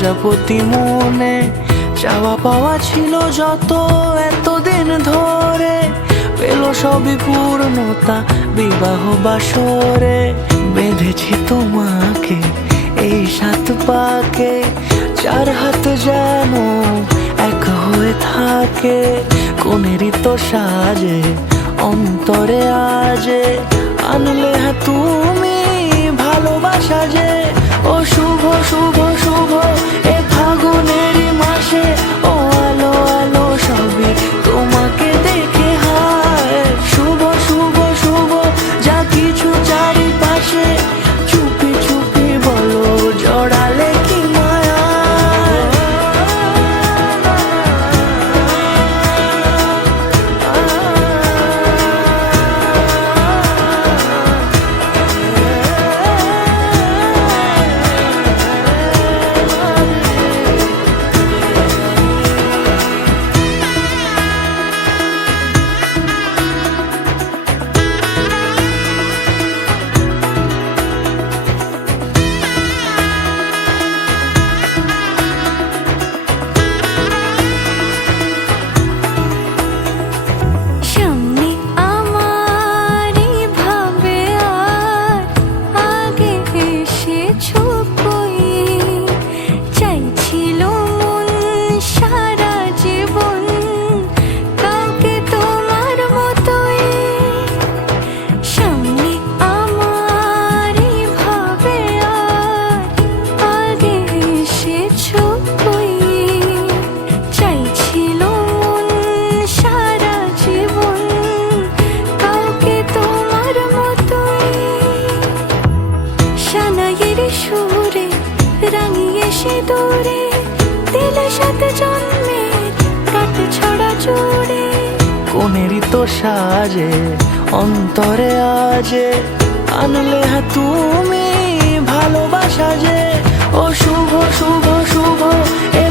প্রজাপতি মনে চাওয়া পাওয়া ছিল যত এতদিন ধরে, পেল সবই পূর্ণতা বিবাহ বাসরে। বেঁধেছি তোমাকে এই 7 পাকে, 4 হাত যেন এক হয়ে থাকে। কোনেরই তো সাজে অন্তরে আজে আনলে তুমি ভালোবাসা যে। ও শুভ শুভ শুভ এ ফাগুনেরই মাসে, ও আলো আলো সবই তোমাকে দেখে হায়। শুভ শুভ শুভ যা কিছু চারিপাশে, চুপি চুপি বলো জড়ালে কি মায়া। সুরে রাঙিয়ে সে দূরে দিলে 7 জন্মের কাট ছড়া জোড়ে। কোনেরই তো সাজে অন্তরে আজে আনলে তুমি ভালোবাসা যে। ও শুভ শুভ শুভ এ